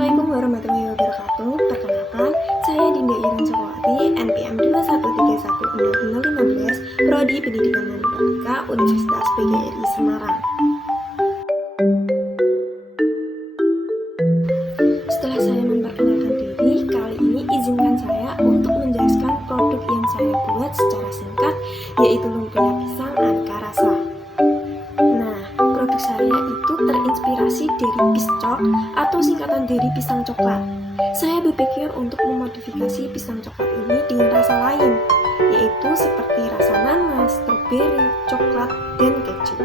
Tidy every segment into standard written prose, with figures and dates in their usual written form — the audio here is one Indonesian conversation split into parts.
Assalamualaikum warahmatullahi wabarakatuh. Perkenalkan, saya Dinda Iren Sukawati, NPM 2131615, Prodi Pendidikan Matematika, Universitas PGRI Semarang. Setelah saya memperkenalkan diri, kali ini izinkan saya untuk menjelaskan produk yang saya buat secara singkat, yaitu lumpia pisang aneka rasa. Nah, produk saya itu terinspirasi dari piscok atau singkatan dari pisang coklat. Saya berpikir untuk memodifikasi pisang coklat ini dengan rasa lain, yaitu seperti rasa nanas, stroberi, coklat, dan keju.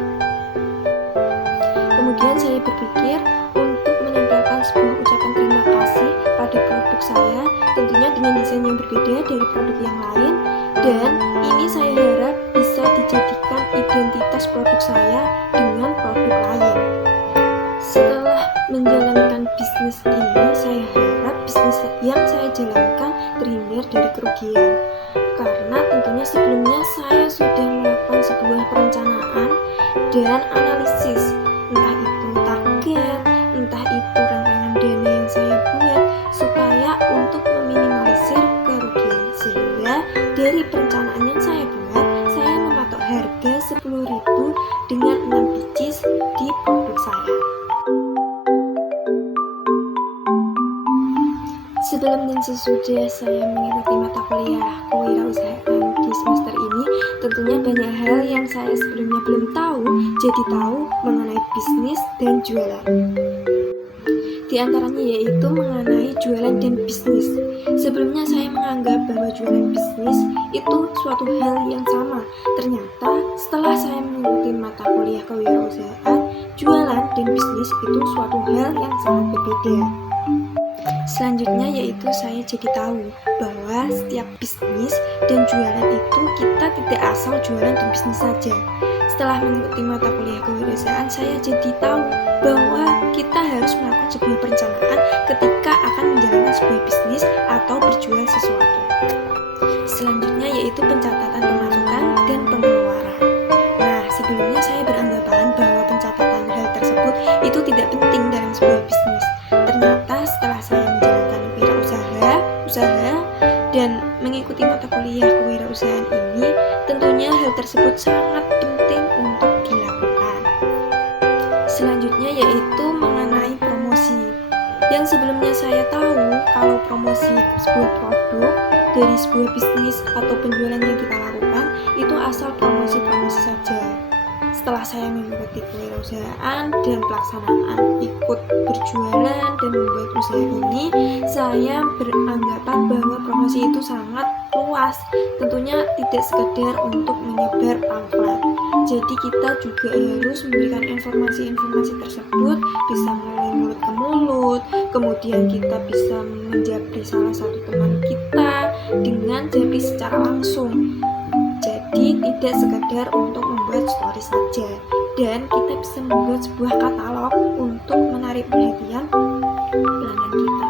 Kemudian saya berpikir untuk menyampaikan sebuah ucapan terima kasih pada produk saya, tentunya dengan desain yang berbeda dari produk yang lain, dan ini saya harap bisa dijadikan identitas produk saya dengan produk lain. Setelah menjalankan bisnis ini, saya harap bisnis yang saya jalankan terhindar dari kerugian, karena tentunya sebelumnya saya sudah melakukan sebuah perencanaan dan analisis, entah itu target, entah itu rangkaian dana yang saya buat, supaya untuk meminimalisir kerugian. Sehingga dari perencanaan yang saya buat, saya mematok harga 10.000 dengan 6 biji di produk saya. Sebelum dan sesudah saya mengikuti mata kuliah kewirausahaan di semester ini, tentunya banyak hal yang saya sebelumnya belum tahu, jadi tahu mengenai bisnis dan jualan. Di antaranya yaitu mengenai jualan dan bisnis. Sebelumnya saya menganggap bahwa jualan bisnis itu suatu hal yang sama. Ternyata setelah saya mengikuti mata kuliah kewirausahaan, jualan dan bisnis itu suatu hal yang sangat berbeda. Selanjutnya yaitu saya jadi tahu bahwa setiap bisnis dan jualan itu kita tidak asal jualan dan bisnis saja. Setelah mengikuti mata kuliah kewirausahaan, saya jadi tahu bahwa kita harus melakukan sebuah perencanaan ketika akan menjalankan sebuah bisnis atau berjual sesuatu. Selanjutnya yaitu pencatatan pemasukan dan pengeluaran. Nah, sebelumnya saya beranggapan bahwa pencatatan hal tersebut itu tidak penting dalam sebuah bisnis. Ternyata setelah saya menjalankan usaha dan mengikuti mata kuliah kewirausahaan ini, tentunya hal tersebut sangat penting untuk dilakukan. Selanjutnya yaitu mengenai promosi. Yang sebelumnya saya tahu kalau promosi sebuah produk dari sebuah bisnis atau penjualan yang kita lakukan itu asal promosi-promosi saja. Setelah saya mengikuti kewirausahaan dan pelaksanaan ikut berjualan dan membuat usaha ini, saya beranggapan bahwa promosi itu sangat luas, tentunya tidak sekedar untuk menyebar pamflet. Jadi kita juga harus memberikan informasi-informasi tersebut bisa melalui mulut ke mulut, kemudian kita bisa menjapri salah satu teman kita dengan japri secara langsung. Jadi tidak sekedar untuk membuat story saja, dan kita bisa membuat sebuah katalog untuk menarik perhatian pelanggan kita.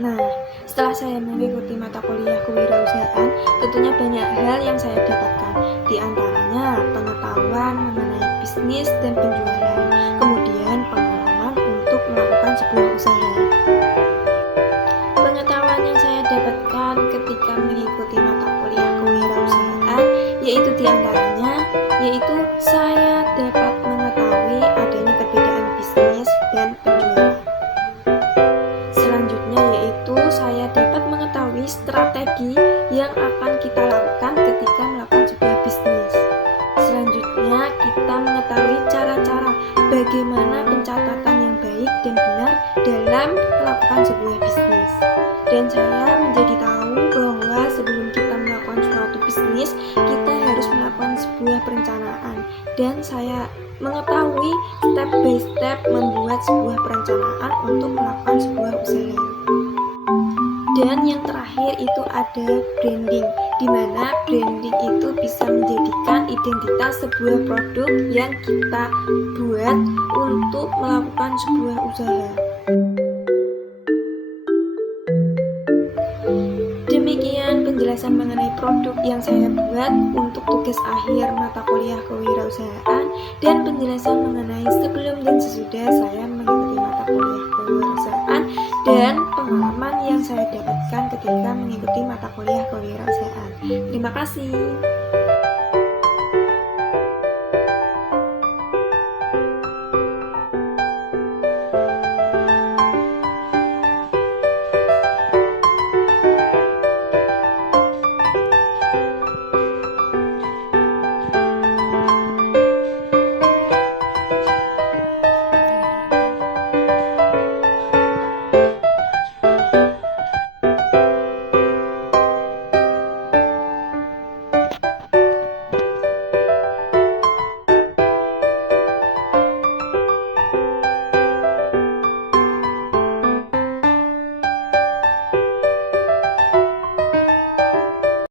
Nah, setelah saya mengikuti mata kuliah kewirausahaan, tentunya banyak hal yang saya dapatkan. Di antaranya pengetahuan mengenai bisnis dan penjualan, kemudian pengalaman untuk melakukan sebuah usaha. Pengetahuan yang saya dapatkan ketika mengikuti mata kuliah kewirausahaan yaitu diantaranya yaitu saya dapat mengetahui adanya perbedaan bisnis dan penjualan. Selanjutnya yaitu saya dapat mengetahui strategi yang akan kita lakukan ketika melakukan sebuah bisnis. Selanjutnya kita mengetahui cara-cara bagaimana pencatatan yang baik dan benar dalam melakukan sebuah bisnis. Dan saya menjadi tahu bahwa sebelum kita melakukan suatu bisnis, kita harus melakukan sebuah perencanaan. Dan saya mengetahui step by step membuat sebuah perencanaan untuk melakukan sebuah usaha. Dan yang terakhir itu ada branding, di mana branding itu bisa menjadikan identitas sebuah produk yang kita buat untuk melakukan sebuah usaha. Demikian penjelasan penjelasan mengenai produk yang saya buat untuk tugas akhir mata kuliah kewirausahaan, dan penjelasan mengenai sebelum dan sesudah saya mengikuti mata kuliah kewirausahaan, dan pengalaman yang saya dapatkan ketika mengikuti mata kuliah kewirausahaan. Terima kasih.